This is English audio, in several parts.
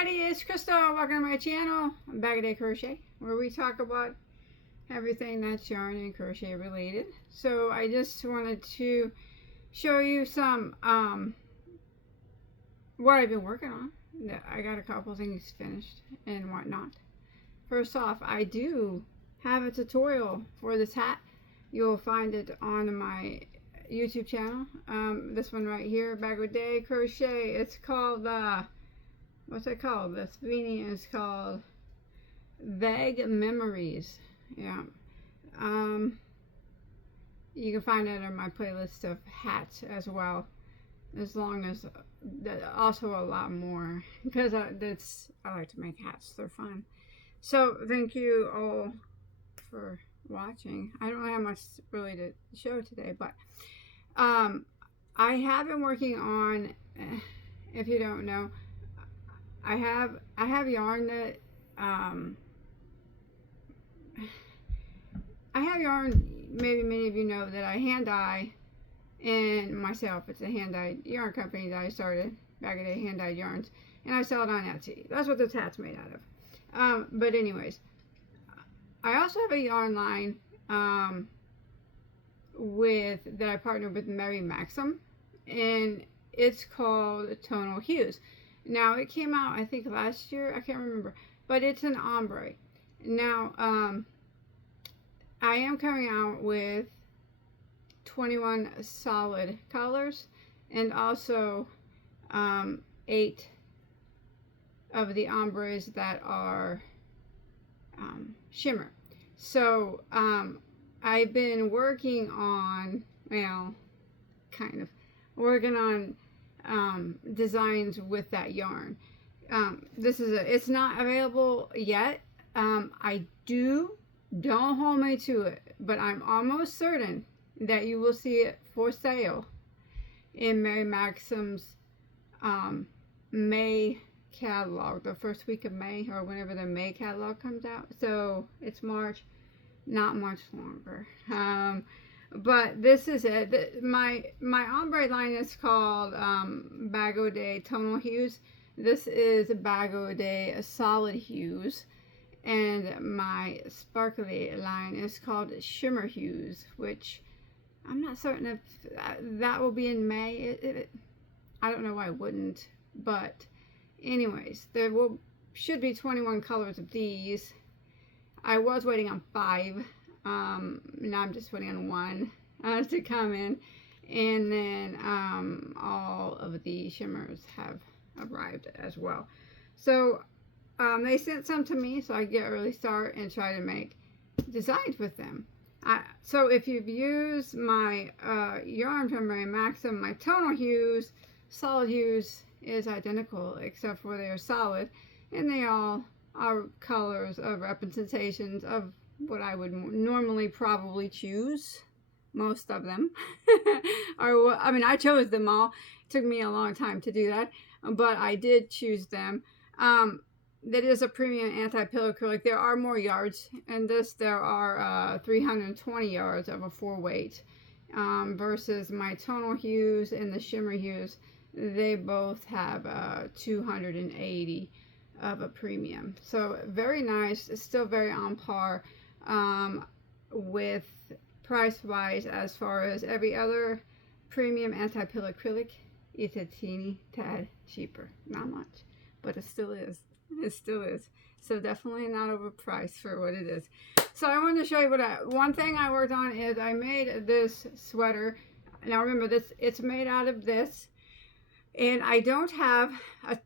everybody, it's Crystal. Welcome to my channel, Bagoday Crochet, where we talk about everything that's yarn and crochet related. So I just wanted to show you some what I've been working on. I got a couple things finished and whatnot. First off, I do have a tutorial for this hat. You'll find it on my YouTube channel. This one right here, Bagoday Crochet. It's called what's it called? This beanie is called Vague Memories. Yeah. You can find it on my playlist of hats as well, as long as also a lot more, because I like to make hats. They're fun. So thank you all for watching. I don't have much really to show today, but I have been working on, if you don't know, I have yarn that I have yarn, maybe many of you know, that I hand dye, and myself, it's a hand dyed yarn company that I started, Bagoday Hand Dyed Yarns, and I sell it on Etsy. That's what this hat's made out of. But anyways, I also have a yarn line that I partnered with Mary Maxim, and it's called Tonal Hues. Now, it came out, I think, last year. I can't remember. But it's an ombre. Now, I am coming out with 21 solid colors. And also 8 of the ombres that are shimmer. So, I've been working on, well, kind of, working on designs with that yarn. It's not available yet. Don't hold me to it, but I'm almost certain that you will see it for sale in Mary Maxim's May catalog, the first week of May, or whenever the May catalog comes out. So it's March, not much longer. But this is it. My ombre line is called Bagoday Tonal Hues. This is Bagoday Solid Hues. And my sparkly line is called Shimmer Hues, which I'm not certain if that will be in May. I don't know why it wouldn't. But anyways, there should be 21 colors of these. I was waiting on 5. Now I'm just waiting on 1 to come in, and then all of the shimmers have arrived as well. So they sent some to me, so I get an early start and try to make designs with them. So if you've used my yarn from Mary Maxim, my Tonal Hues, Solid Hues is identical, except for they're solid, and they all are colors of representations of what I would normally probably choose. Most of them I mean, I chose them all. It took me a long time to do that, but I did choose them. That is a premium anti-pill acrylic. There are more yards in this. There are 320 yards of a 4-weight versus my Tonal Hues and the Shimmer Hues. They both have 280 of a premium. So very nice. It's still very on par with price wise as far as every other premium anti-pill acrylic. It's a teeny tad cheaper. Not much, but it still is. It still is. So definitely not overpriced for what it is. So I wanted to show you one thing I worked on is I made this sweater. Now remember, this, it's made out of this, and I don't have a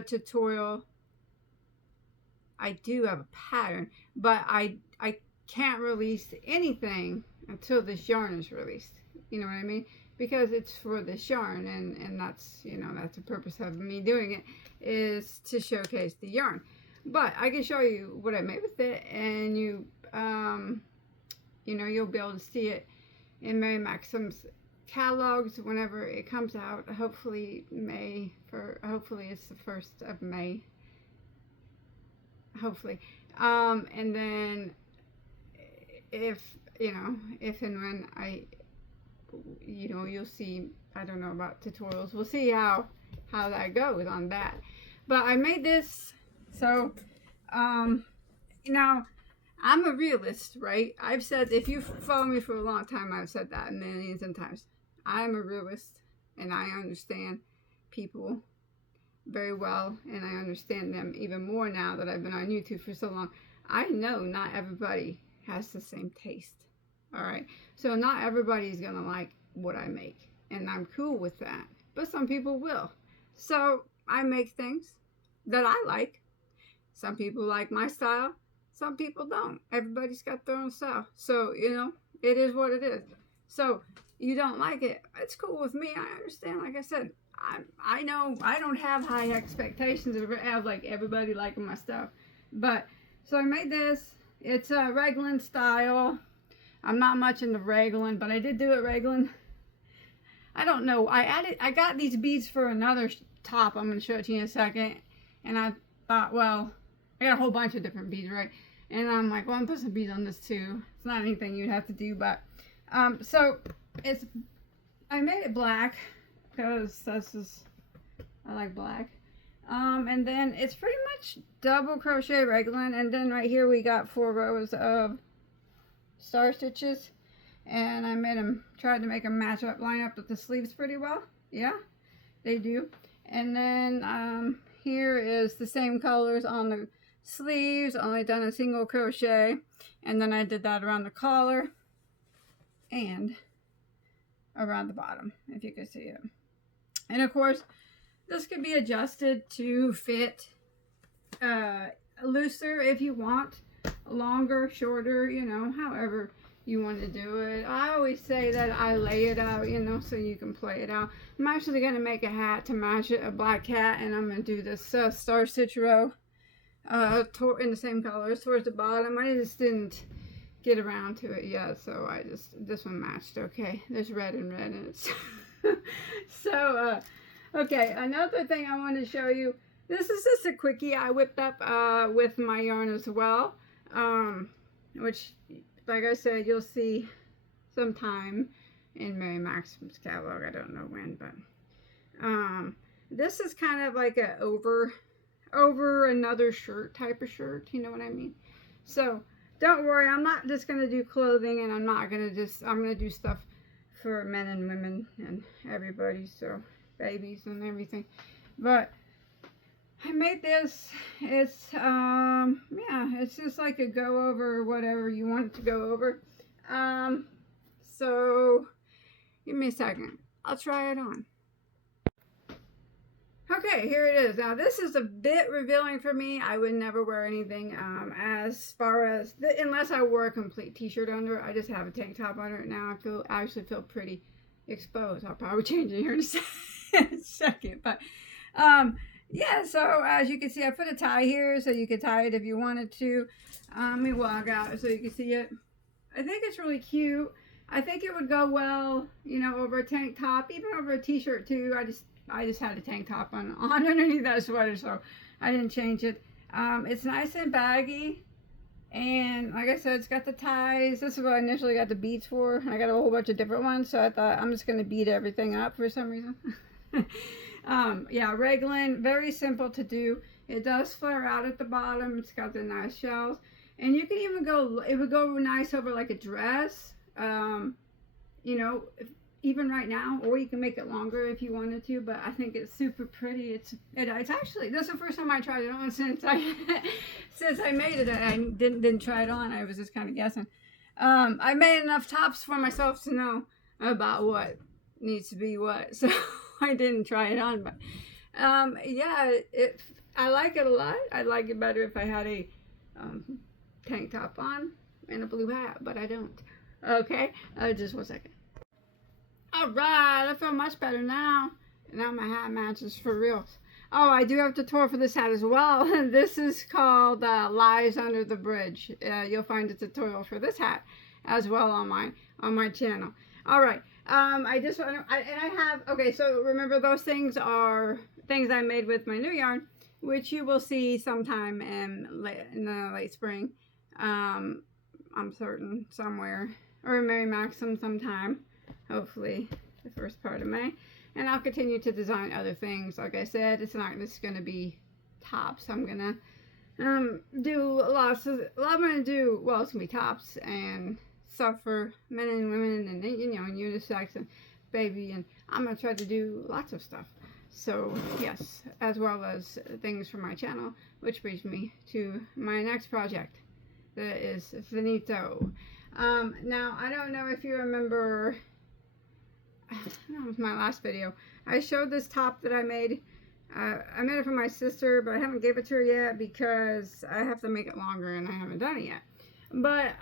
tutorial. I do have a pattern, but I can't release anything until this yarn is released. You know what I mean? Because it's for this yarn, and that's, you know, that's the purpose of me doing it, is to showcase the yarn. But I can show you what I made with it, and you know, you'll be able to see it in Mary Maxim's catalogs whenever it comes out. Hopefully hopefully it's the 1st of May. Hopefully. And then if and when you'll see, I don't know about tutorials. We'll see how that goes on that. But I made this, so, you know, I'm a realist, right? I've said, if you follow me for a long time, I've said that millions of times. I'm a realist, and I understand people very well, and I understand them even more now that I've been on YouTube for so long. I know not everybody has the same taste, all right? So not everybody's gonna like what I make, and I'm cool with that, but some people will. So I make things that I like. Some people like my style, some people don't. Everybody's got their own style. So, you know, it is what it is. So you don't like it, it's cool with me. I understand. Like I said, I know I don't have high expectations of like everybody liking my stuff. But so I made this. It's a raglan style. I'm not much into raglan, but I did do it raglan. I don't know. I got these beads for another top. I'm going to show it to you in a second. And I thought, well, I got a whole bunch of different beads, right? And I'm like, well, I'm putting some beads on this too. It's not anything you'd have to do, but so I made it black because I like black. And then it's pretty much double crochet raglan, and then right here we got 4 rows of star stitches, and I tried to make them line up with the sleeves pretty well. Yeah, they do. And then here is the same colors on the sleeves, only done a single crochet, and then I did that around the collar and around the bottom, if you can see it. And of course, this could be adjusted to fit looser if you want, longer, shorter, you know, however you want to do it. I always say that I lay it out, you know, so you can play it out. I'm actually going to make a hat to match it, a black hat, and I'm going to do this star stitch row in the same colors towards the bottom. I just didn't get around to it yet, so this one matched. Okay, there's red and red in it. So okay, another thing I want to show you, this is just a quickie I whipped up with my yarn as well, which, like I said, you'll see sometime in Mary Maxim's catalog. I don't know when, but this is kind of like a over another shirt type of shirt, you know what I mean? So don't worry, I'm not just going to do clothing, and I'm going to do stuff for men and women and everybody, so babies and everything. But I made this. It's yeah, it's just like a go over whatever you want it to go over. So give me a second, I'll try it on. Okay, here it is. Now this is a bit revealing for me. I would never wear anything as far as unless I wore a complete t-shirt under it. I just have a tank top under it now. I actually feel pretty exposed. I'll probably change it here in a second. But yeah, so as you can see, I put a tie here so you could tie it if you wanted to. Let me walk out so you can see it. I think it's really cute. I think it would go well, you know, over a tank top, even over a t-shirt too. I just had a tank top on underneath that sweater, so I didn't change it. It's nice and baggy, and like I said, it's got the ties. This is what I initially got the beads for. I got a whole bunch of different ones, so I thought I'm just going to bead everything up for some reason. Yeah, raglan, very simple to do. It does flare out at the bottom. It's got the nice shells, and you can even it would go nice over like a dress, you know, even right now, or you can make it longer if you wanted to, but I think it's super pretty. It's actually, this is the first time I tried it on since I made it. I didn't try it on. I was just kind of guessing. I made enough tops for myself to know about what needs to be what, so I didn't try it on, but yeah, I like it a lot. I'd like it better if I had a tank top on and a blue hat, but I don't. Okay, just 1 second. Alright, I feel much better now. Now my hat matches for real. Oh, I do have a tutorial for this hat as well. This is called Lies Under the Bridge. You'll find a tutorial for this hat as well on my channel. Alright, I just want to, okay, so remember those things are things I made with my new yarn, which you will see sometime in the late spring. I'm certain somewhere, or Mary Maxim sometime. Hopefully the first part of May, and I'll continue to design other things. Like I said, it's not just going to be tops. I'm gonna do lots of, I'm gonna do, well, it's gonna be tops and stuff for men and women and, you know, and unisex and baby, and I'm gonna try to do lots of stuff. So yes, as well as things for my channel, which brings me to my next project that is finito. Now I don't know if you remember, that was my last video. I showed this top that I made. I made it for my sister, but I haven't gave it to her yet because I have to make it longer and I haven't done it yet. But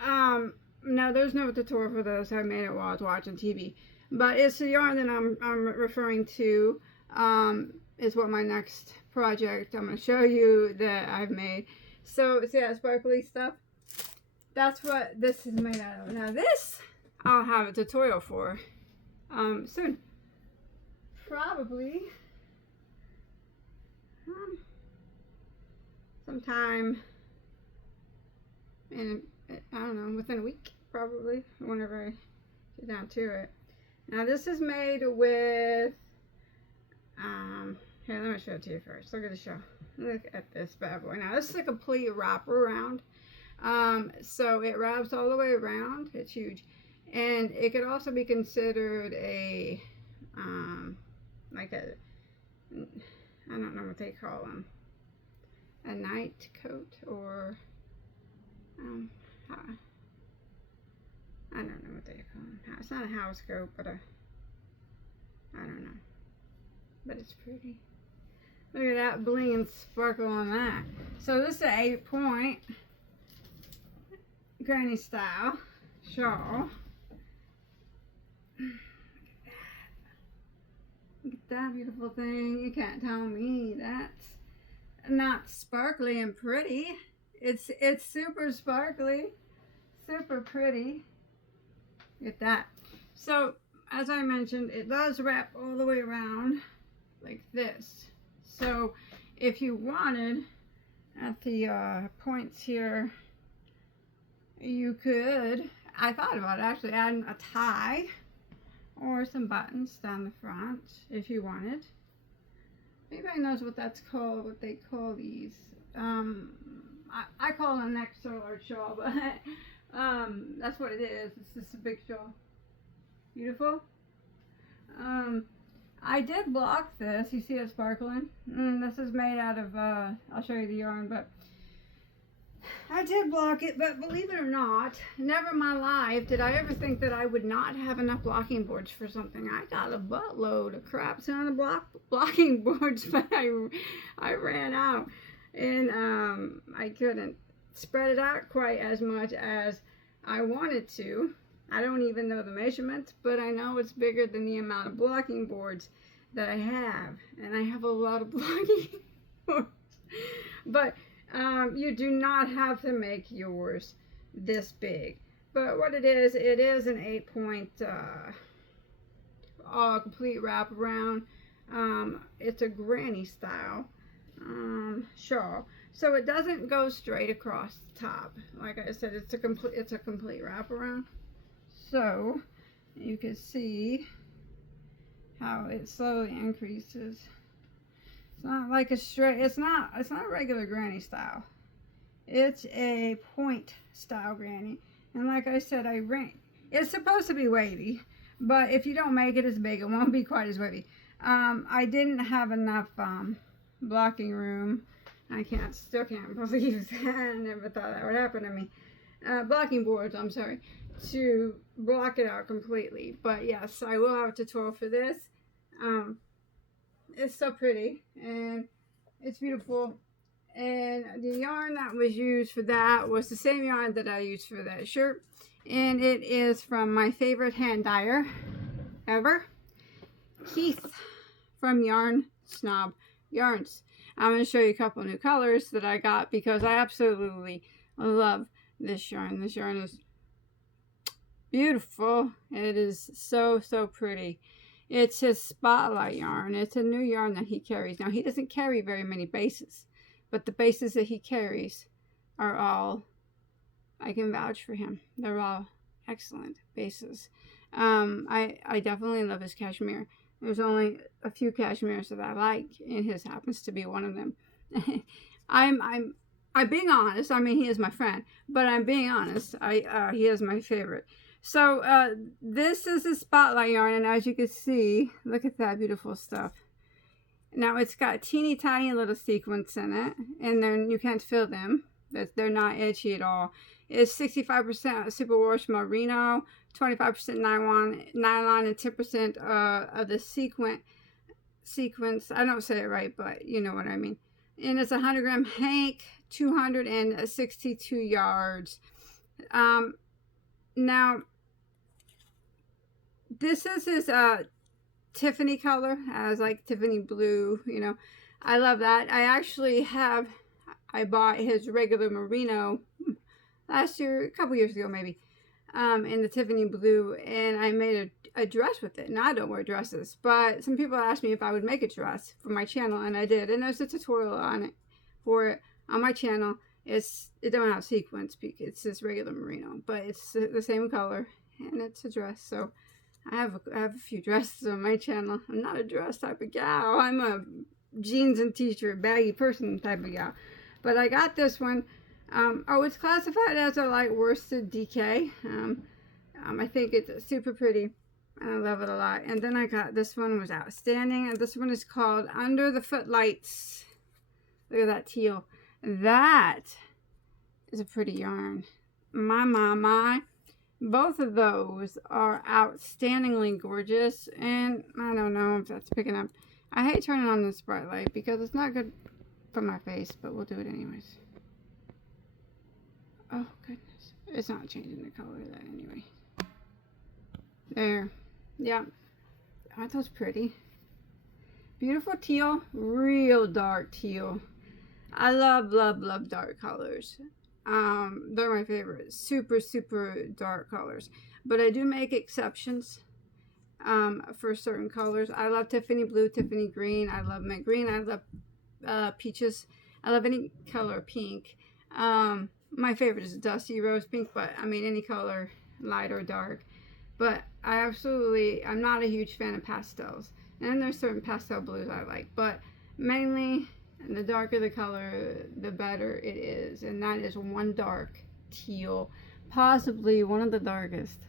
no, there's no tutorial for this. I made it while I was watching TV. But it's the yarn that I'm referring to. Is what my next project I'm going to show you that I've made. So see that sparkly stuff? That's what this is made out of. Now this I'll have a tutorial for soon. Probably sometime in, I don't know, within a week, probably, whenever I get down to it. Now this is made with, here, let me show it to you first. Look at the show. Look at this bad boy. Now this is a complete wraparound. So it wraps all the way around. It's huge. And it could also be considered a, like a, I don't know what they call them, a night coat, or I don't know what they call them. It's not a house coat, but I don't know, but it's pretty. Look at that bling and sparkle on that. So this is an 8-point granny style shawl. Look at that beautiful thing. You can't tell me that's not sparkly and pretty. It's super sparkly, super pretty. Look at that. So as I mentioned, it does wrap all the way around like this. So if you wanted, at the points here, you could, I thought about actually adding a tie or some buttons down the front if you wanted. Anybody knows what that's called, what they call these? I call it an extra large shawl, but that's what it is. It's just a big shawl. Beautiful. I did block this. You see it sparkling? This is made out of, I'll show you the yarn, but I did block it, but believe it or not, never in my life did I ever think that I would not have enough blocking boards for something. I got a buttload of crap on the blocking boards, but I ran out, and I couldn't spread it out quite as much as I wanted to. I don't even know the measurements, but I know it's bigger than the amount of blocking boards that I have, and I have a lot of blocking boards. But you do not have to make yours this big. But what it is an 8-point all complete wraparound. It's a granny style shawl, so it doesn't go straight across the top. Like I said, it's a complete wraparound. So you can see how it slowly increases. It's not like a straight, it's not a regular granny style. It's a point style granny. And like I said, it's supposed to be wavy, but if you don't make it as big, it won't be quite as wavy. I didn't have enough blocking room. I still can't believe that. I never thought that would happen to me. Blocking boards, I'm sorry, to block it out completely. But yes, I will have a tutorial for this. It's so pretty and it's beautiful, and the yarn that was used for that was the same yarn that I used for that shirt, and it is from my favorite hand dyer ever, Keith from Snob Yarns. I'm going to show you a couple new colors that I got because I absolutely love this yarn. This yarn is beautiful. It is so pretty. It's his spotlight yarn. It's a new yarn that he carries. Now, he doesn't carry very many bases, but the bases that he carries are all, I can vouch for him. They're all excellent bases. I definitely love his cashmere. There's only a few cashmeres that I like, and his happens to be one of them. I'm being honest. I mean, he is my friend, but I'm being honest. He is my favorite. So this is a spotlight yarn, and as you can see, look at that beautiful stuff. Now it's got teeny tiny little sequins in it, and then you can't feel them. They're not itchy at all. It's 65% superwash merino, 25% nylon, and 10% of the sequence. I don't say it right, but you know what I mean. And it's 100 gram hank, 262 yards. Now this is his Tiffany color, as like Tiffany blue, you know. I love that. I bought his regular merino last year, a couple years ago maybe, in the Tiffany blue, and I made a dress with it. Now I don't wear dresses, but some people asked me if I would make a dress for my channel, and I did, and there's a tutorial on it for it on my channel. It don't have sequins, it's just regular merino, but it's the same color, and it's a dress. So I have a few dresses on my channel. I'm not a dress type of gal. I'm a jeans and t-shirt baggy person type of gal. But I got this one. Oh, it's classified as a light worsted DK. I think it's super pretty. I love it a lot. And then I got this one, was outstanding. And this one is called Under the Footlights. Look at that teal. That is a pretty yarn. My. Both of those are outstandingly gorgeous. And I don't know if that's picking up. I hate turning on this bright light because it's not good for my face, but we'll do it anyways. Oh goodness, it's not changing the color of that anyway. There, yeah, aren't those pretty? Beautiful teal, real dark teal. I love dark colors. They're my favorite. Super dark colors, but I do make exceptions for certain colors. I love Tiffany blue, Tiffany green. I love mint green. I love peaches. I love any color pink. My favorite is dusty rose pink, but I mean any color, light or dark. But I'm not a huge fan of pastels. And there's certain pastel blues I like, but mainly the darker the color, the better it is. And that is one dark teal, possibly one of the darkest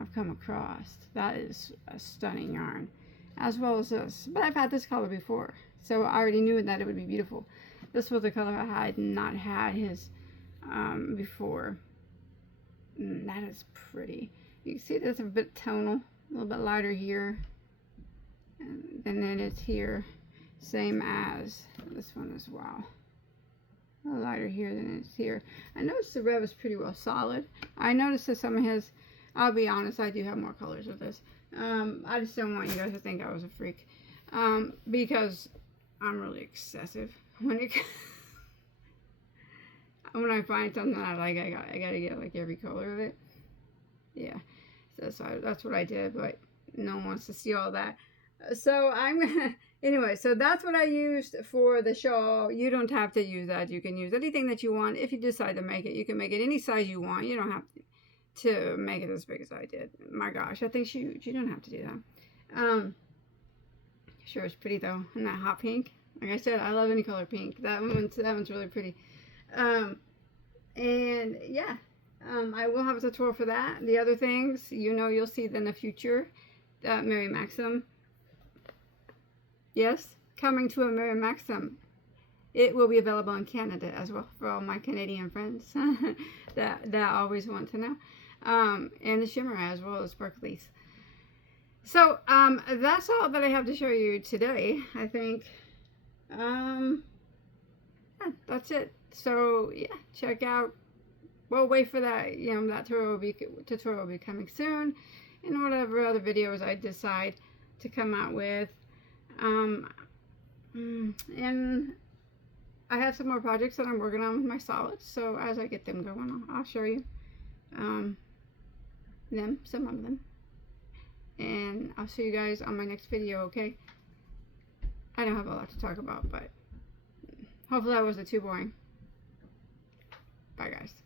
I've come across. That is a stunning yarn, as well as this. But I've had this color before, so I already knew that it would be beautiful. This was the color I had not had his before. That is pretty. You can see there's a bit tonal, a little bit lighter here, and then it's here, same as this one as well. A little lighter here than it's here. I noticed the red is pretty well solid. I noticed that some of his, I'll be honest, I do have more colors of this. I just don't want you guys to think I was a freak, because I'm really excessive when when I find something I like, I gotta get like every color of it. Yeah, so that's what I did, but no one wants to see all that. So I'm gonna, anyway, so that's what I used for the shawl. You don't have to use that. You can use anything that you want. If you decide to make it, you can make it any size you want. You don't have to make it as big as I did. My gosh, I think she don't have to do that. Sure, it's pretty though. And that hot pink, like I said, I love any color pink. That one's really pretty. And yeah, I will have a tutorial for that. The other things, you'll see in the future. Mary Maxim. Yes, coming to a Mary Maxim. It will be available in Canada as well for all my Canadian friends that always want to know. And the shimmer as well as sparklies. So that's all that I have to show you today, I think. Yeah, that's it. So yeah, check out. We'll wait for that. That tutorial will be coming soon, and whatever other videos I decide to come out with. And I have some more projects that I'm working on with my solids. So as I get them going, I'll show you some of them. And I'll see you guys on my next video, okay? I don't have a lot to talk about, but hopefully I wasn't too boring. Bye, guys.